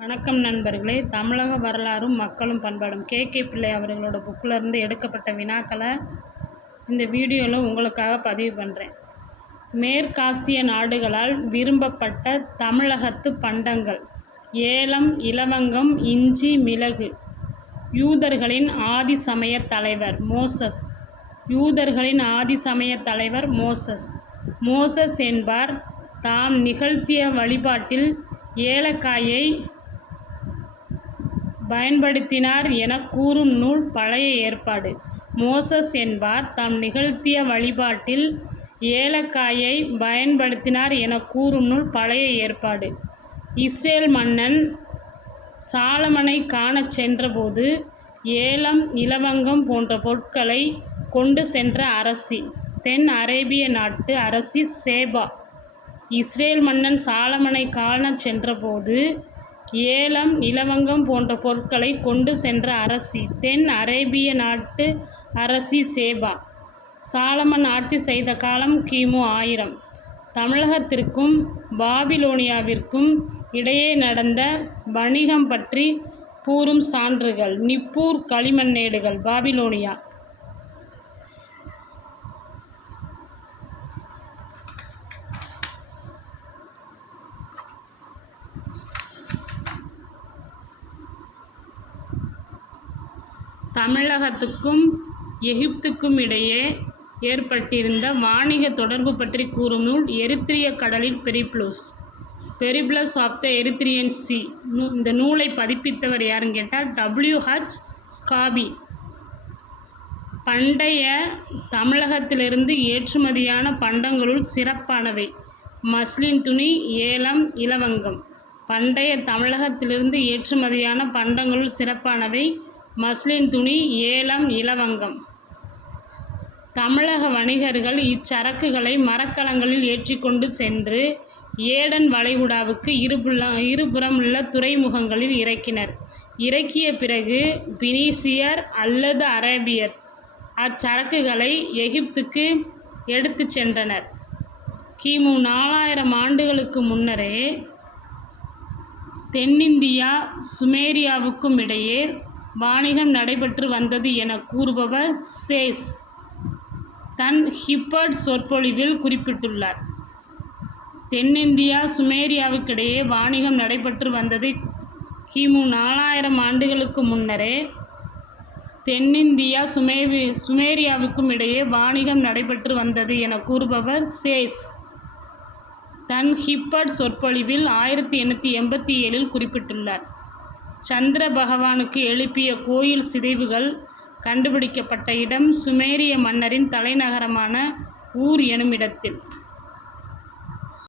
வணக்கம் நண்பர்களே. தமிழக வரலாறும் மக்களும் பண்பாடும் கே பிள்ளை அவர்களோட புக்கிலேருந்து எடுக்கப்பட்ட வினாக்களை இந்த வீடியோவில் உங்களுக்காக பதிவு பண்ணுறேன். மேற்காசிய நாடுகளால் விரும்பப்பட்ட தமிழகத்து பண்டங்கள்: ஏலம், இலவங்கம், இஞ்சி, மிளகு. யூதர்களின் ஆதி சமய தலைவர் மோசஸ். யூதர்களின் ஆதி சமய தலைவர் மோசஸ். மோசஸ் என்பார் தாம் நிகழ்த்திய வழிபாட்டில் ஏலக்காயை பயன்படுத்தினார் என கூறும் நூல் பழைய ஏற்பாடு. மோசஸ் என்பார் தாம் நிகழ்த்திய வழிபாட்டில் ஏலக்காயை பயன்படுத்தினார் என கூறும் நூல் பழைய ஏற்பாடு. இஸ்ரேல் மன்னன் சாலமனை காணச் சென்றபோது ஏலம், இலவங்கம் போன்ற பொருட்களை கொண்டு சென்ற அரசி தென் அரேபிய நாட்டு அரசி சேபா. இஸ்ரேல் மன்னன் சாலமனை காணச் சென்றபோது ஏலம், இலவங்கம் போன்ற பொருட்களை கொண்டு சென்ற அரசி தென் அரேபிய நாட்டு அரசி சேபா. சாலமன் ஆட்சி செய்த காலம் கிமு 1000. தமிழகத்திற்கும் பாபிலோனியாவிற்கும் இடையே நடந்த வணிகம் பற்றி கூறும் சான்றுகள்: நிப்பூர் களிமண்ணேடுகள், பாபிலோனியா. தமிழகத்துக்கும் எகிப்துக்கும் இடையே ஏற்பட்டிருந்த வாணிக தொடர்பு பற்றி கூறும் நூல் எரித்திரிய கடலின் Periplus of the Erythraean Sea. இந்த நூலை பதிப்பித்தவர் யாருன்னு கேட்டால் WH ஸ்காபி. பண்டைய தமிழகத்திலிருந்து ஏற்றுமதியான பண்டங்களுள் சிறப்பானவை: மஸ்லின் துணி, ஏலம், இலவங்கம். பண்டைய தமிழகத்திலிருந்து ஏற்றுமதியான பண்டங்களுள் சிறப்பானவை மஸ்லின் துணி, ஏலம், இலவங்கம். தமிழக வணிகர்கள் இச்சரக்குகளை மரக்கலங்களில் ஏற்றிக்கொண்டு சென்று ஏடன் வளைகுடாவுக்கு இருபுறமுள்ள துறைமுகங்களில் இறக்கினர். இறக்கிய பிறகு பினீசியர் அல்லது அரேபியர் அச்சரக்குகளை எகிப்துக்கு எடுத்து சென்றனர். கிமு 4000 ஆண்டுகளுக்கு முன்னரே தென்னிந்தியா சுமேரியாவுக்கும் இடையே வாணிகம் நடைபெற்று வந்தது என கூறுபவர் சேஸ் தன் ஹிப்பர்ட் சொற்பொழிவில் குறிப்பிட்டுள்ளார். தென்னிந்தியா சுமேரியாவுக்கிடையே வாணிகம் நடைபெற்று வந்தது கிமு 4000 ஆண்டுகளுக்கு முன்னரே தென்னிந்தியா சுமேரியாவுக்கும் இடையே வாணிகம் நடைபெற்று வந்தது என கூறுபவர் சேஸ் தன் ஹிப்பர்ட் சொற்பொழிவில் 1887 குறிப்பிட்டுள்ளார். சந்திர பகவானுக்கு எழுப்பிய கோயில் சிதைவுகள் கண்டுபிடிக்கப்பட்ட இடம் சுமேரிய மன்னரின் தலைநகரமான ஊர் எனுமிடத்தில்.